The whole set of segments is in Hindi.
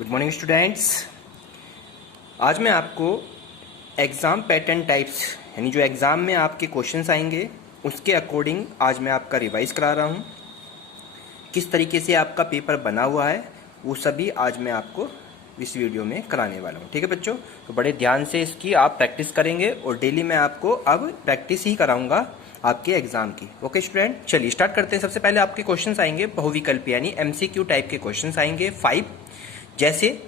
Good morning students. आज मैं आपको एग्ज़ाम पैटर्न टाइप्स यानी जो एग्ज़ाम में आपके क्वेश्चंस आएंगे उसके अकॉर्डिंग आज मैं आपका रिवाइज करा रहा हूँ। किस तरीके से आपका पेपर बना हुआ है वो सभी आज मैं आपको इस वीडियो में कराने वाला हूँ। ठीक है बच्चों, तो बड़े ध्यान से इसकी आप प्रैक्टिस करेंगे और डेली मैं आपको अब प्रैक्टिस ही कराऊंगा आपके एग्जाम की। ओके स्टूडेंट, चलिए स्टार्ट करते हैं। सबसे पहले आपके क्वेश्चंस आएंगे बहुविकल्प यानी MCQ टाइप के क्वेश्चंस आएंगे 5। जैसे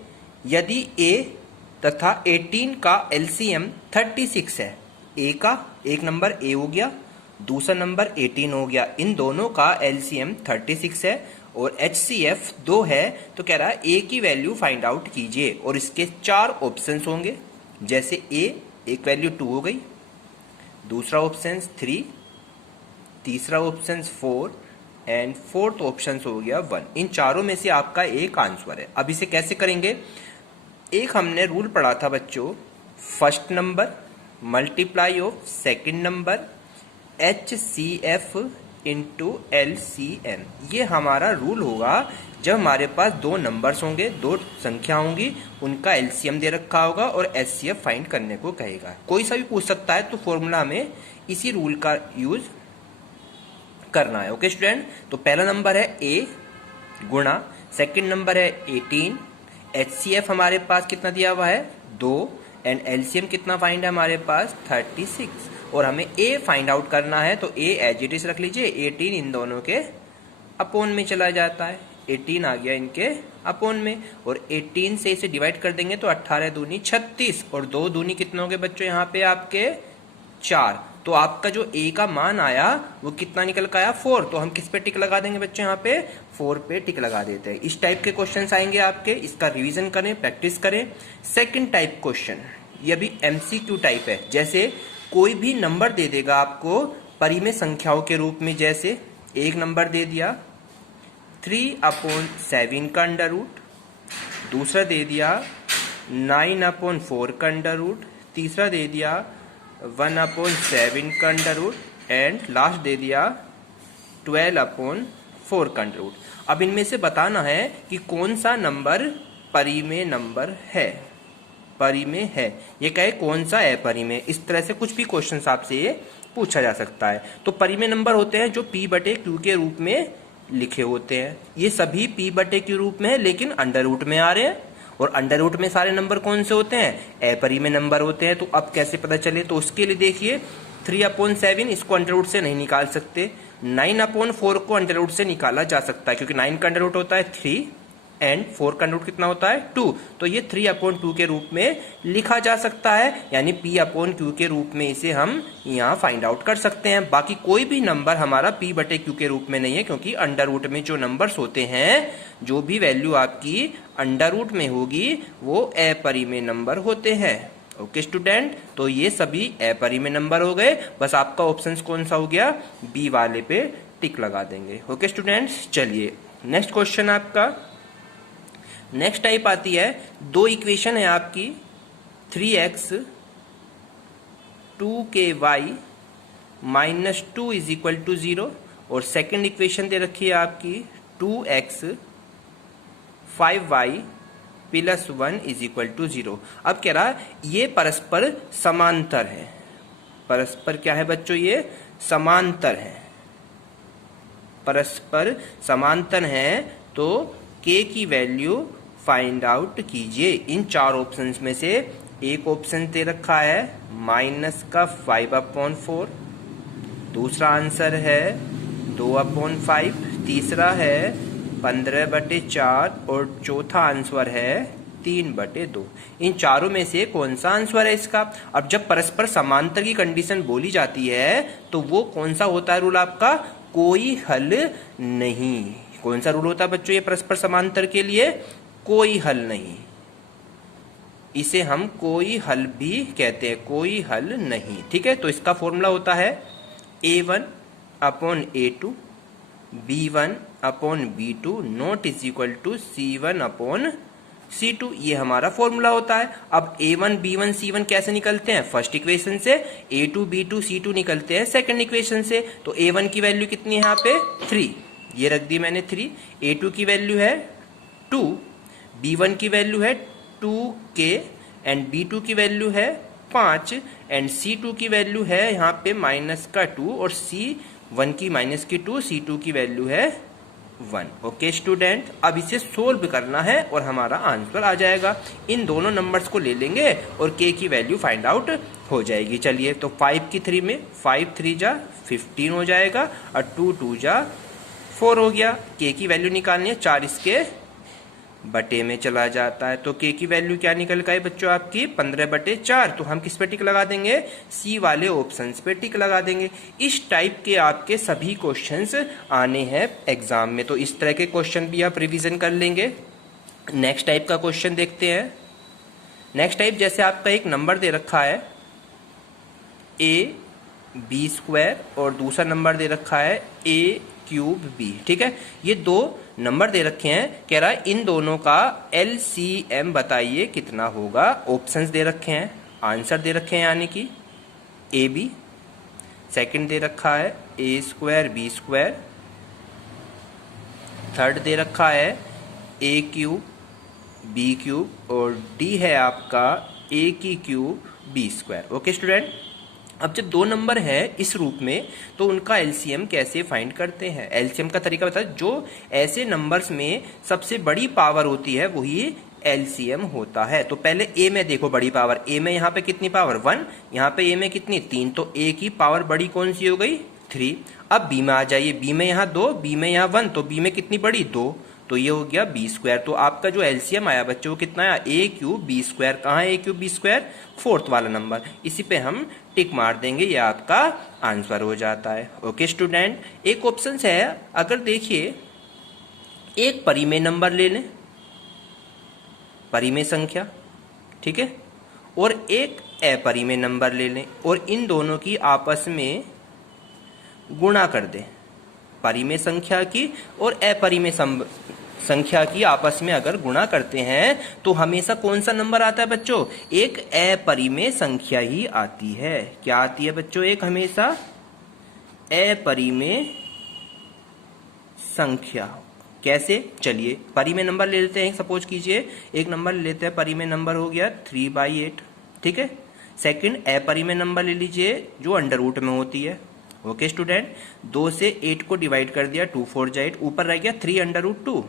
यदि A तथा 18 का LCM 36 है, A का एक नंबर A हो गया, दूसरा नंबर 18 हो गया, इन दोनों का LCM 36 है और HCF 2 है, तो कह रहा है A की वैल्यू फाइंड आउट कीजिए और इसके 4 ऑप्शंस होंगे। जैसे A एक वैल्यू 2 हो गई, दूसरा ऑप्शन 3, तीसरा ऑप्शन 4 एंड फोर्थ ऑप्शन हो गया 1। इन चारों में से आपका एक आंसर है। अब इसे कैसे करेंगे? एक हमने रूल पढ़ा था बच्चों, first number multiply of second number HCF into LCM। ये हमारा रूल होगा जब हमारे पास दो नंबर्स होंगे, दो संख्या होंगी, उनका LCM दे रखा होगा और HCF फाइंड करने को कहेगा। कोई सा भी पूछ सकता है, तो फॉर्मूला में इसी रूल का यूज करना है। ओके स्टूडेंट, तो पहला नंबर है A गुणा, सेकंड नंबर है 18, HCF हमारे पास कितना दिया हुआ है 2 एंड LCM कितना फाइंड है हमारे पास 36 और हमें A फाइंड आउट करना है। तो A एज इट इज रख लीजिए, 18 इन दोनों के अपोन में चला जाता है, 18 आ गया इनके अपोन में और 18 से इसे डिवाइड कर देंगे तो 18 दूनी 36 और 2 दूनी कितने होंगे बच्चों यहाँ पे आपके 4। तो आपका जो A का मान आया वो कितना निकल कर आया 4। तो हम किस पे टिक लगा देंगे बच्चों? यहाँ पे 4 पे टिक लगा देते हैं। इस टाइप के क्वेश्चंस आएंगे आपके, इसका रिवीजन करें, प्रैक्टिस करें। सेकंड टाइप क्वेश्चन, ये भी MCQ टाइप है। जैसे कोई भी नंबर दे देगा आपको परिमेय संख्याओं के रूप में। जैसे एक नंबर दे दिया 3/7 का अंडर रूट, दूसरा दे दिया 9/4 का अंडर रूट, तीसरा दे दिया 1/7 का अंडर रूट एंड लास्ट दे दिया 12/4 का अंडर रूट। अब इनमें से बताना है कि कौन सा नंबर परिमेय नंबर है। परिमेय है, ये कहे कौन सा है परिमेय। इस तरह से कुछ भी क्वेश्चन आपसे ये पूछा जा सकता है। तो परिमेय नंबर होते हैं जो P/Q के रूप में लिखे होते हैं। ये सभी P/Q रूप में है लेकिन अंडर रूट में आ रहे हैं और अंडर रूट में सारे नंबर कौन से होते हैं? अपरिमेय नंबर होते हैं। तो अब कैसे पता चले? तो उसके लिए देखिए 3/7 इसको अंडर रूट से नहीं निकाल सकते, 9/4 को अंडर रूट से निकाला जा सकता है क्योंकि 9 का अंडर रूट होता है 3 एंड 4 का अंडर रूट कितना होता है 2। तो ये 3/2 के रूप में लिखा जा सकता है, यानी P/Q के रूप में इसे हम यहाँ फाइंड आउट कर सकते हैं। बाकी कोई भी नंबर हमारा P/Q के रूप में नहीं है क्योंकि अंडर रूट में जो नंबर्स होते हैं, जो भी वैल्यू आपकी अंडर रूट में होगी वो अपरिमेय नंबर होते हैं। ओके स्टूडेंट, तो ये सभी अपरिमेय नंबर हो गए। बस आपका ऑप्शन कौन सा हो गया? बी वाले पे टिक लगा देंगे। ओके स्टूडेंट्स, चलिए नेक्स्ट क्वेश्चन आपका। नेक्स्ट टाइप आती है, दो इक्वेशन है आपकी 3x 2ky -2 = 0 और सेकंड इक्वेशन दे रखी है आपकी 2x 5y + 1 = 0। अब कह रहा है ये परस्पर समांतर है। परस्पर क्या है बच्चों? ये समांतर है। परस्पर समांतर है तो k की वैल्यू फाइंड आउट कीजिए। इन चार ऑप्शंस में से एक ऑप्शन दे रखा है -5/4, दूसरा आंसर है 2/5, तीसरा है 15/4 और चौथा आंसर है 3/2। इन चारों में से कौन सा आंसर है इसका? अब जब परस्पर समांतर की कंडीशन बोली जाती है तो वो कौन सा होता है रूल आपका? कोई हल नहीं। कौन सा रूल होता है बच्चों ये परस्पर समांतर के लिए? कोई हल नहीं। इसे हम कोई हल भी कहते हैं, कोई हल नहीं। ठीक है, तो इसका फॉर्मूला होता है A1/A2 B1/B2 नॉट = C1/C2। ये हमारा फॉर्मूला होता है। अब A1 B1 C1 कैसे निकलते हैं? फर्स्ट इक्वेशन से। A2 B2 C2 निकलते हैं सेकंड इक्वेशन से। तो A1 की वैल्यू कितनी है यहाँ पे 3, ये रख दी मैंने 3। A2 की वैल्यू है 2, B1 की वैल्यू है 2k एंड B2 की वैल्यू है 5 एंड C2 की वैल्यू है यहाँ पे -2 और C1 की -2, C2 की वैल्यू है 1। ओके स्टूडेंट, अब इसे सोल्व करना है और हमारा आंसर आ जाएगा। इन दोनों नंबर्स को ले लेंगे और k की वैल्यू फाइंड आउट हो जाएगी। चलिए, तो 5 की 3 में 5 3 जा 15 हो जाएगा और 2 2 जा 4 हो गया। k की वैल्यू निकालनी है, 4 इसके बटे में चला जाता है, तो k की वैल्यू क्या निकल गई बच्चों आपकी 15/4। तो हम किस पे टिक लगा देंगे, सी वाले ऑप्शंस पे टिक लगा देंगे। इस टाइप के आपके सभी क्वेश्चंस आने हैं एग्जाम में, तो इस तरह के क्वेश्चन भी आप रिवीजन कर लेंगे। नेक्स्ट टाइप का क्वेश्चन देखते हैं। नेक्स्ट टाइप, जैसे आपका एक नंबर दे रखा है ab² और दूसरा नंबर दे रखा है a³ ठीक है। ये दो नंबर दे रखे हैं, कह रहा है इन दोनों का LCM बताइए कितना होगा। ऑप्शंस दे रखे हैं, आंसर दे रखे हैं यानी कि AB, सेकंड दे रखा है a² b², थर्ड दे रखा है a³ b³ और D है आपका a³ b²। ओके स्टूडेंट, अब जब दो नंबर है इस रूप में तो उनका एलसीएम कैसे फाइंड करते हैं। एलसीएम का तरीका बता, जो ऐसे नंबर्स में सबसे बड़ी पावर होती है वही एलसीएम होता है। तो पहले ए में देखो बड़ी पावर, ए में यहाँ पे कितनी पावर 1, यहाँ पे ए में कितनी 3, तो ए की पावर बड़ी कौन सी हो गई 3। अब बी में आ जाइए, बी में यहाँ 2, बी में यहाँ 1, तो बी में कितनी बड़ी 2, तो ये हो गया b²। तो आपका जो एलसीएम आया बच्चों वो कितना आया a³ b²। कहाँ है a³ b², फोर्थ वाला नंबर, इसी पे हम टिक मार देंगे, ये आपका आंसर हो जाता है। ओके स्टूडेंट, एक ऑप्शन है, अगर देखिए एक परिमेय नंबर ले लें, परिमेय संख्या ठीक है, और एक अपरिमेय नंबर ले लें और इन दोनों की आपस में गुणा कर दें। परिमेय संख्या की और अपरिमेय संख्या की आपस में अगर गुणा करते हैं तो हमेशा कौन सा नंबर आता है बच्चों, एक अपरिमेय संख्या ही आती है। क्या आती है बच्चों, एक हमेशा अपरिमेय संख्या। कैसे, चलिए परिमेय नंबर ले लेते हैं। सपोज कीजिए एक नंबर ले लेते हैं, परिमेय नंबर हो गया 3/8 ठीक है। सेकंड अपरिमेय नंबर ले लीजिए जो अंडर रूट में होती है। ओके स्टूडेंट, 2 से 8 को डिवाइड कर दिया, 2 4 8, ऊपर रह गया 3/√2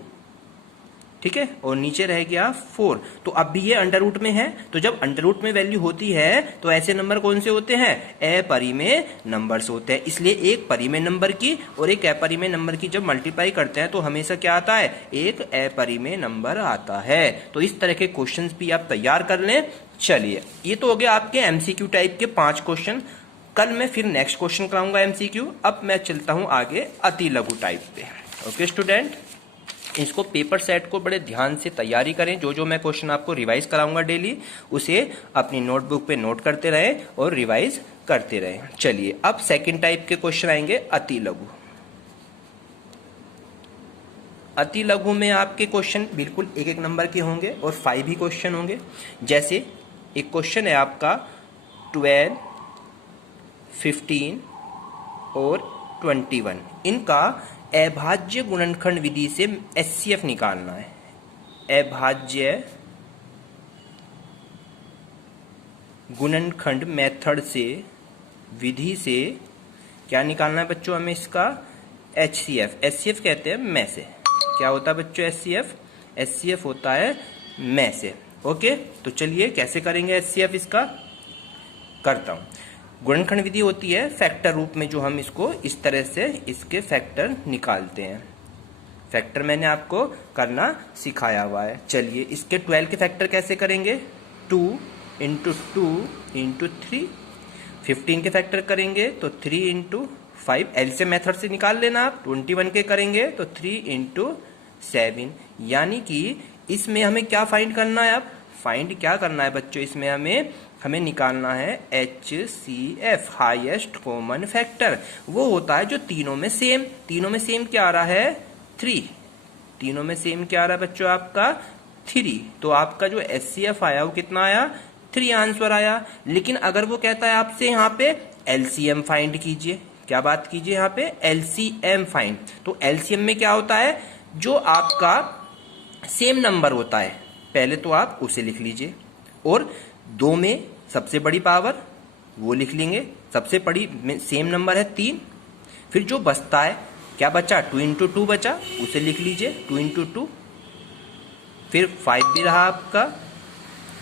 ठीक है, और नीचे रह गया 4। तो अब भी ये अंडर रूट में है, तो जब अंडर रूट में वैल्यू होती है तो ऐसे नंबर कौन से होते हैं, अपरिमेय नंबर्स होते हैं। इसलिए एक परिमेय नंबर की और एक अपरिमेय नंबर की जब मल्टीप्लाई करते हैं तो हमेशा क्या आता है, एक अपरिमेय नंबर आता है। तो इस तरह के क्वेश्चन भी आप तैयार कर लें। चलिए, ये तो हो गया आपके एमसीक्यू टाइप के 5 क्वेश्चन। कल मैं फिर नेक्स्ट क्वेश्चन कराऊंगा एमसीक्यू। अब मैं चलता हूं आगे अति लघु टाइप पे। ओके स्टूडेंट, इसको पेपर सेट को बड़े ध्यान से तैयारी करें। जो जो मैं क्वेश्चन आपको रिवाइज कराऊंगा डेली, उसे अपनी नोटबुक पे नोट करते रहें और रिवाइज करते रहें। चलिए, अब सेकंड टाइप के क्वेश्चन आएंगे अति लघु। अति लघु में आपके क्वेश्चन बिल्कुल एक एक नंबर के होंगे और 5 ही क्वेश्चन होंगे। जैसे एक क्वेश्चन है आपका 12, 15 और 21, इनका अभाज्य गुणनखंड विधि से एचसीएफ निकालना है। अभाज्य गुणनखंड मेथड से, विधि से क्या निकालना है बच्चों हमें, इसका एचसीएफ। एचसीएफ कहते हैं में से। क्या होता है बच्चों एचसीएफ, एचसीएफ होता है में से। ओके, तो चलिए कैसे करेंगे एचसीएफ, इसका करता हूं। गुणनखंड विधि होती है फैक्टर रूप में, जो हम इसको इस तरह से इसके फैक्टर निकालते हैं। फैक्टर मैंने आपको करना सिखाया हुआ है। चलिए, इसके 12 के फैक्टर कैसे करेंगे, 2 × 2 × 3। 15 के फैक्टर करेंगे तो 3 × 5, एलसीएम मेथड से निकाल लेना आप। 21 के करेंगे तो 3 × 7, यानी कि इसमें हमें क्या फाइंड करना है, अब फाइंड क्या करना है बच्चों, इसमें हमें निकालना है HCF, हाईएस्ट कॉमन फैक्टर। वो होता है जो तीनों में सेम, तीनों में सेम क्या आ रहा है 3, तीनों में सेम क्या आ रहा है बच्चों आपका 3। तो आपका जो HCF आया वो कितना आया, 3 आंसर आया। लेकिन अगर वो कहता है आपसे यहाँ पे LCM फाइंड कीजिए, क्या बात कीजिए यहाँ पे LCM फाइंड, तो LCM में क्या होता है, जो आपका सेम नंबर होता है, पहले तो आप उसे लिख लीजिए, और 2 में सबसे बड़ी पावर वो लिख लेंगे, सबसे बड़ी में सेम नंबर है 3। फिर जो बचता है, क्या बचा, 2 इंटू 2 बचा, उसे लिख लीजिए 2 इंटू 2। फिर 5 भी रहा आपका,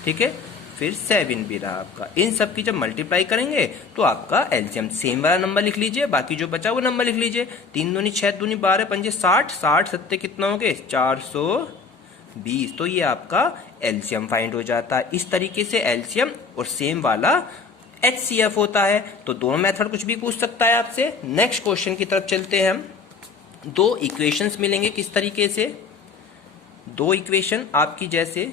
ठीक है, फिर 7 भी रहा आपका। इन सब की जब मल्टीप्लाई करेंगे तो आपका एलसीएम सेम वाला नंबर लिख लीजिए, बाकी जो बचा वो नंबर लिख लीजिए। 3 दूनी 6 दूनी 12 पंजे 60, 60 सत्ते कितना हो गए, 420। तो ये आपका एलसीएम फाइंड हो जाता है। इस तरीके से एलसीएम और सेम वाला एचसीएफ होता है। तो दोनों मेथड कुछ भी पूछ सकता है आपसे। नेक्स्ट क्वेश्चन की तरफ चलते हैं हम। 2 इक्वेशंस मिलेंगे किस तरीके से, 2 इक्वेशन आपकी जैसे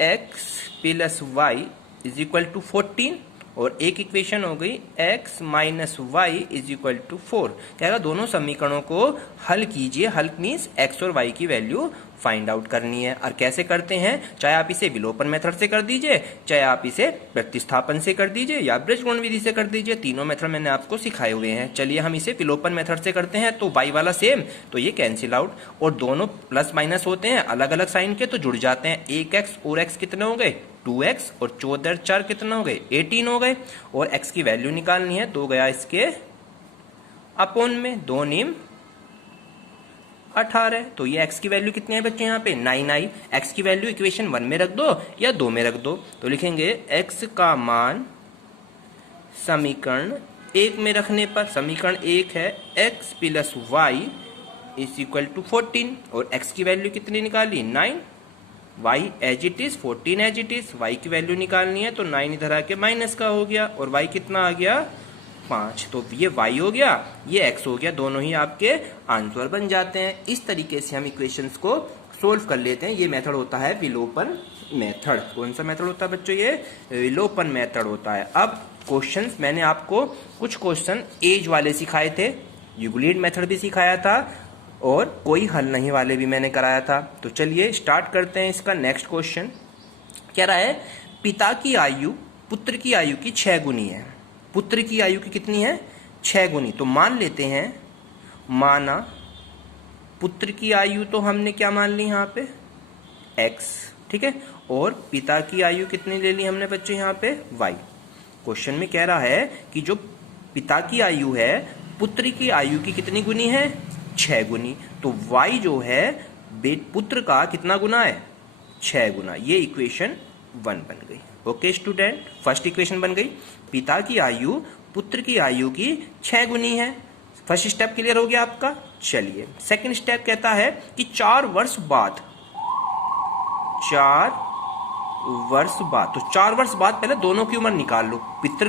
x plus y is equal to 14, और एक इक्वेशन हो गई x minus y is equal to 4। कहेगा दोनों समीकरणों को हल कीजिए। हल मीन्स x और y की वैल्यू फाइंड आउट करनी है। और कैसे करते हैं, चाहे आप इसे विलोपन मेथड से कर दीजिए, चाहे आप इसे प्रतिस्थापन से कर दीजिए, या बीजगुणन विधि से कर दीजिए। तीनों मेथड मैंने आपको सिखाए हुए हैं। चलिए हम इसे विलोपन मेथड से करते हैं। तो y वाला सेम, तो ये कैंसिल आउट, और दोनों प्लस माइनस होते हैं अलग अलग साइन के, तो जुड़ जाते हैं। 1x और x कितने हो गए, 2x, और 14 4 कितना हो गए, 18 हो गए। और x की वैल्यू निकालनी है, 2 गया इसके अपोन में, 2 नीम 18। तो ये x की वैल्यू कितनी है बच्चे, यहाँ पे 9 आई। x की वैल्यू इक्वेशन 1 में रख दो या 2 में रख दो। तो लिखेंगे x का मान समीकरण 1 में रखने पर, समीकरण 1 है x plus y is equal to 14, और x की वैल्यू कितनी निकाली, 9, y as it is, 14 as it is. y की वैल्यू निकालनी है तो 9 इधर आके माइनस का हो गया, और y कितना आ गया, 5। तो ये y हो गया, ये x हो गया, दोनों ही आपके आंसर बन जाते हैं। इस तरीके से हम इक्वेशंस को सोल्व कर लेते हैं। ये मेथड होता है विलोपन मेथड। कौन सा मेथड होता है बच्चों, ये विलोपन मेथड होता है। अब क्वेश्चंस मैंने आपको कुछ क्वेश्चन एज वाले सिखाए थे, यूक्लिड मेथड भी सिखाया था, और कोई हल नहीं वाले भी मैंने कराया था। तो चलिए स्टार्ट करते हैं इसका नेक्स्ट क्वेश्चन। कह रहा है पिता की आयु पुत्र की आयु की 6 गुनी है। पुत्र की आयु की कितनी है, 6 गुनी। तो मान लेते हैं, माना पुत्र की आयु तो हमने क्या मान ली यहाँ पे, x, ठीक है, और पिता की आयु कितनी ले ली हमने बच्चों यहाँ पे, y। क्वेश्चन में कह रहा है कि जो पिता की आयु है पुत्र की आयु की कितनी गुनी है, 6 गुनी। तो y जो है पुत्र का कितना गुना है, 6 गुना। ये इक्वेशन 1 बन गई। ओके स्टूडेंट, फर्स्ट इक्वेशन बन गई, पिता की आयु पुत्र की आयु की 6 गुनी है। फर्स्ट स्टेप क्लियर हो गया आपका। चलिए सेकंड स्टेप कहता है कि 4 वर्ष बाद, 4 वर्ष बाद, तो 4 वर्ष बाद पहले दोनों की उम्र निकाल लो, पुत्र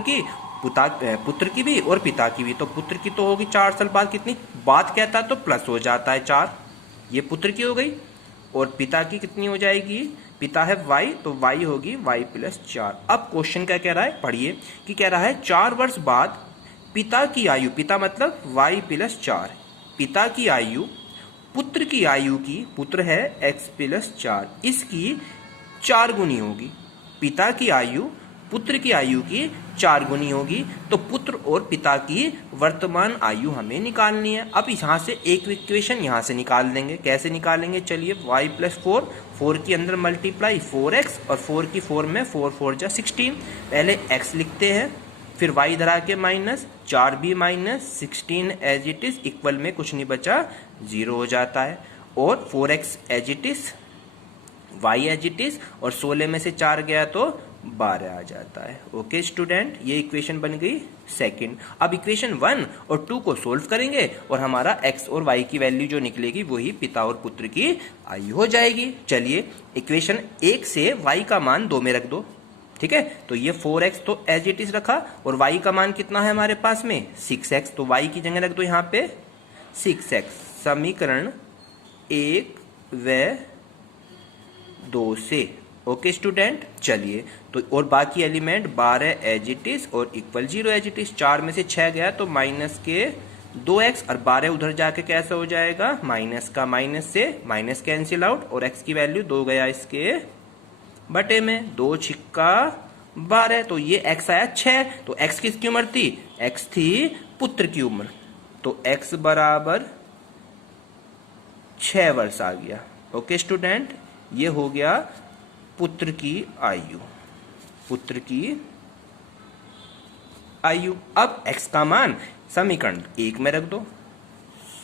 की भी और पिता की भी। तो पुत्र की तो होगी 4 साल बाद, कितनी बात कहता है तो प्लस हो जाता है 4, ये पुत्र की हो गई। और पिता की कितनी हो जाएगी, पिता है y, तो y होगी y प्लस 4। अब क्वेश्चन क्या कह रहा है, पढ़िए कि कह रहा है 4 वर्ष बाद पिता की आयु, पिता मतलब y प्लस 4, पिता की आयु पुत्र की आयु की, पुत्र है x प्लस 4, इसकी 4 गुनी होगी। पिता की आयु पुत्र की आयु की 4 गुनी होगी। तो पुत्र और पिता की वर्तमान आयु हमें निकालनी है। अब यहाँ से एक इक्वेशन यहाँ से निकाल देंगे। कैसे निकालेंगे, चलिए y प्लस 4, 4 के अंदर मल्टीप्लाई 4x, और 4 की 4 में 4 4 जा 16। पहले x लिखते हैं, फिर y इधर आके माइनस, 4 भी minus, 16 as it is, equal में कुछ नहीं बचा, 0 हो जाता है। और 4x as it is, y as it is, और 16 में से 4 गया तो 12 आ जाता है। ओके स्टूडेंट, ये इक्वेशन बन गई सेकंड। अब इक्वेशन 1 और 2 को सोल्व करेंगे और हमारा x और y की वैल्यू जो निकलेगी वही पिता और पुत्र की आयु हो जाएगी। चलिए इक्वेशन 1 से y का मान 2 में रख दो, ठीक है। तो ये 4x तो एज इट इज रखा, और y का मान कितना है हमारे पास में, 6x, तो y की जगह रख दो यहाँ पे 6x। समीकरण 1 व 2 से। ओके स्टूडेंट, चलिए तो और बाकी एलिमेंट 12 एज इट इज और इक्वल 0 एज इट इज। 4 में से 6 गया तो माइनस के 2x, और 12 उधर जाके कैसा हो जाएगा, माइनस का माइनस से माइनस कैंसिल आउट, और x की वैल्यू 2 गया इसके बटे में, 2 छिक्का 12, तो ये x आया 6। तो x किसकी उम्र थी, x थी पुत्र की उम्र, तो x बराबर 6 वर्ष आ गया। ओके स्टूडेंट, ये हो गया पुत्र की आयु, पुत्र की आयु। अब x का मान समीकरण 1 में रख दो,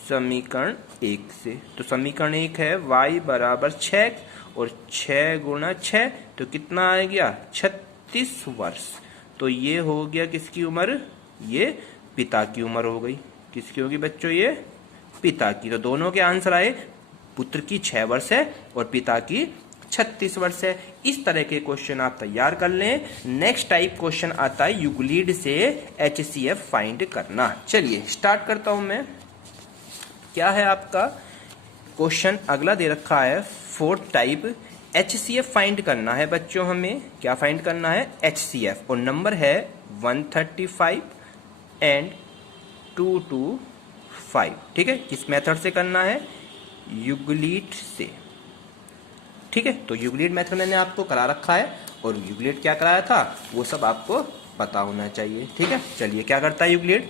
समीकरण 1 से। तो समीकरण 1 है y बराबर 6 और 6 गुणा 6 तो कितना आ गया 36 वर्ष। तो ये हो गया किसकी उम्र, ये पिता की उम्र हो गई। किसकी होगी बच्चों, ये पिता की। तो दोनों के आंसर आए, पुत्र की 6 वर्ष है और पिता की 36 वर्ष है। इस तरह के क्वेश्चन आप तैयार कर लें। नेक्स्ट टाइप क्वेश्चन आता है यूक्लिड से HCF फाइंड करना। चलिए स्टार्ट करता हूं मैं। क्या है आपका क्वेश्चन, अगला दे रखा है फोर्थ टाइप HCF फाइंड करना है बच्चों। हमें क्या फाइंड करना है, HCF, और नंबर है 135 एंड 225। ठीक है, किस मेथड से करना है, यूक्लिड से। ठीक है, तो यूक्लिड मेथड मैंने आपको करा रखा है और यूक्लिड क्या कराया था वो सब आपको पता होना चाहिए। ठीक है, चलिए क्या करता है यूक्लिड,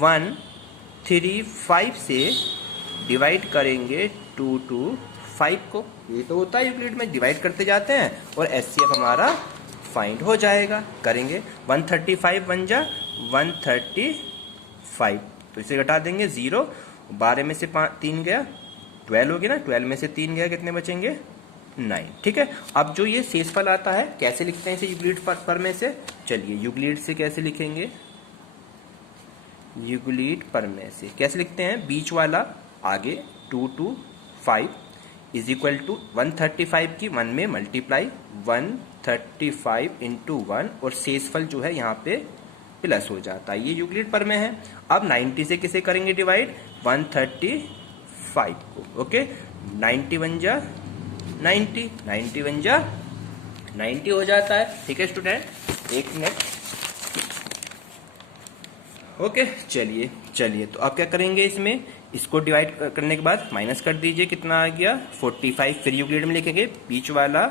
135 से डिवाइड करेंगे 225 को। ये तो होता है यूक्लिड में, डिवाइड करते जाते हैं और HCF हमारा फाइंड हो जाएगा। करेंगे 135 बन जा 135, तो इसे घटा देंगे 0, 12 में से 3 गया 12 हो गया ना, 12 में से 3 गया कितने बचेंगे 9। ठीक है, अब जो ये शेषफल आता है कैसे लिखते हैं इसे यूक्लिड पर में से, चलिए यूक्लिड से कैसे लिखेंगे, यूक्लिड पर में से कैसे लिखते हैं, बीच वाला आगे 2 to 5 इज इक्वल टू 135 की 1 में मल्टीप्लाई 135 इंटू 1 और शेषफल जो है यहाँ पे प्लस हो जाता है, ये यूक्लिड पर में है। अब 90 से किसे करेंगे डिवाइड, 135 को। ओके, 90 बन जा 90, 90 बन जा 90 हो जाता है। ठीक है स्टूडेंट, एक मिनट। ओके, चलिए तो आप क्या करेंगे, इसमें इसको डिवाइड करने के बाद माइनस कर दीजिए, कितना आ गया 45। फिर यूक्लिड में लिखेंगे, बीच वाला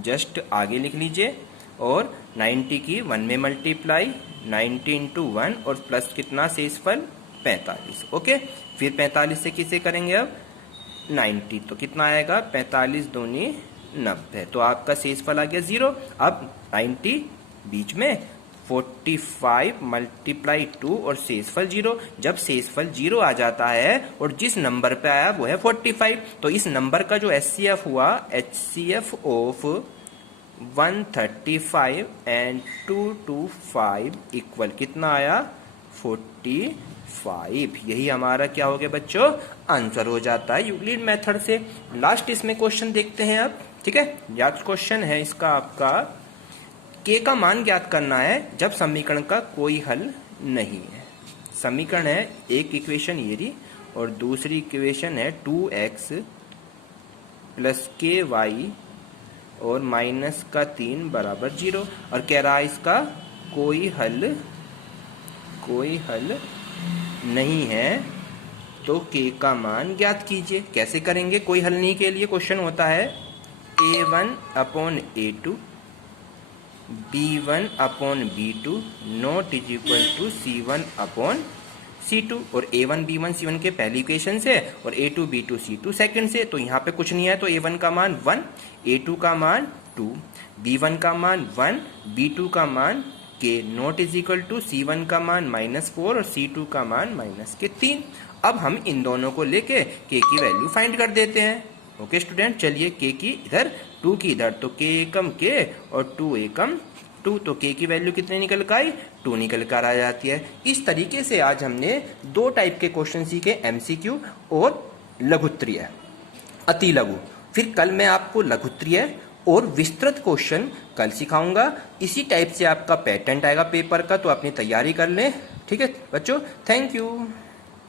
जस्ट आगे लिख लीजिए और 90 की 1 में मल्टीप्लाई 90 इंटू 1 और प्लस कितना शेषफल 45। ओके, फिर 45 से किसे करेंगे अब 90, तो कितना आएगा 45 दूनी 90, तो आपका शेषफल आ गया 0। अब 90 बीच में 45 मल्टीप्लाई 2 और शेषफल 0। जब शेषफल 0 आ जाता है और जिस नंबर पे आया वो है 45, तो इस नंबर का जो HCF हुआ, HCF ऑफ 135 एंड 225 इक्वल कितना आया 45। यही हमारा क्या हो गया बच्चों, आंसर हो जाता है यूक्लिड मेथड से। लास्ट इसमें क्वेश्चन देखते हैं अब। ठीक है, लास्ट क्वेश्चन है इसका आपका, k का मान ज्ञात करना है जब समीकरण का कोई हल नहीं है। समीकरण है, एक इक्वेशन ये रही और दूसरी इक्वेशन है 2x प्लस ky और माइनस का 3 बराबर 0, और कह रहा है इसका कोई हल नहीं है तो k का मान ज्ञात कीजिए। कैसे करेंगे, कोई हल नहीं के लिए क्वेश्चन होता है a1 upon a2 b1 upon b2 not is equal to c1 upon c2, और a1 b1 c1 के पहली इक्वेशन से और a2 b2 c2 सेकंड से। तो यहाँ पे कुछ नहीं है, तो a1 का मान 1, a2 का मान 2, b1 का मान 1, b2 का मान k not is equal to c1 का मान -4 और c2 का मान -3। अब हम इन दोनों को लेके k की वैल्यू फाइंड कर देते हैं। ओके स्टूडेंट, चलिए k की इधर 2 की इधर, तो k एकम k और 2 एकम 2, तो k की वैल्यू कितने निकल कर आई 2 निकल कर आ जाती है। इस तरीके से आज हमने 2 टाइप के क्वेश्चन सीखे, MCQ और लघुत्तरीय, अति लघु। फिर कल मैं आपको लघुत्तरीय और विस्तृत क्वेश्चन कल सिखाऊंगा। इसी टाइप से आपका पैटर्न आएगा पेपर का, तो अपनी तैयारी कर लें। ठीक है बच्चों, थैंक यू।